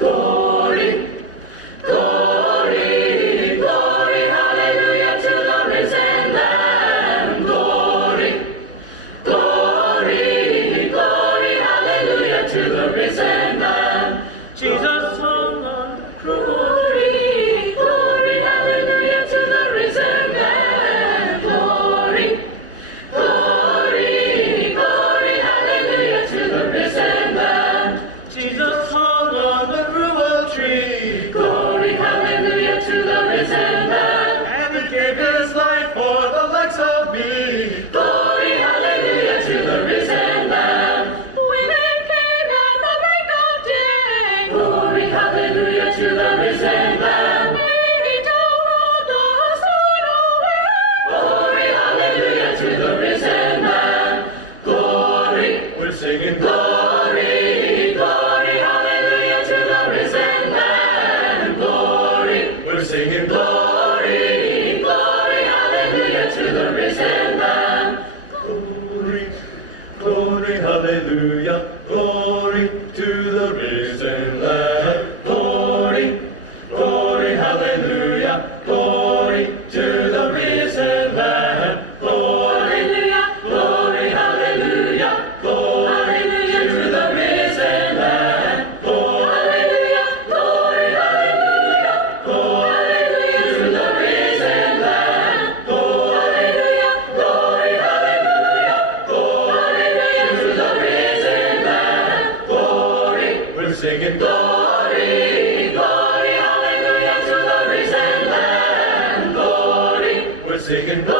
Glory, glory, glory, hallelujah to the risen Lamb. Glory, glory, glory, hallelujah to the risen Lamb. Jesus hung on the cross. Glory, glory, hallelujah to the risen Lamb. Glory, glory, glory, hallelujah to the risen Lamb. Jesus hung on the cruel tree. Glory, hallelujah to the risen Lamb. And he gave his life for the likes of me. Glory, hallelujah to the risen Lamb. When it came at the break of day. Glory, hallelujah to the risen Lamb. He told all the sorrow away. Glory, hallelujah to the risen Lamb. Glory, We're singing glory, glory, hallelujah to the risen Lamb. Glory, We're singing glory, glory, hallelujah to the risen Lamb. glory, glory, hallelujah, glory to the risen Lamb. Glory, glory, hallelujah, glory to the risen Lamb. Glory, Hallelujah, glory, hallelujah, glory hallelujah to the risen Lamb. glory, Hallelujah, glory, hallelujah, hallelujah to the risen Lamb. Hallelujah, glory, hallelujah, hallelujah to the risen Lamb. Glory, we're singing glory, glory, hallelujah to the risen Lamb. Glory, we're singing glory,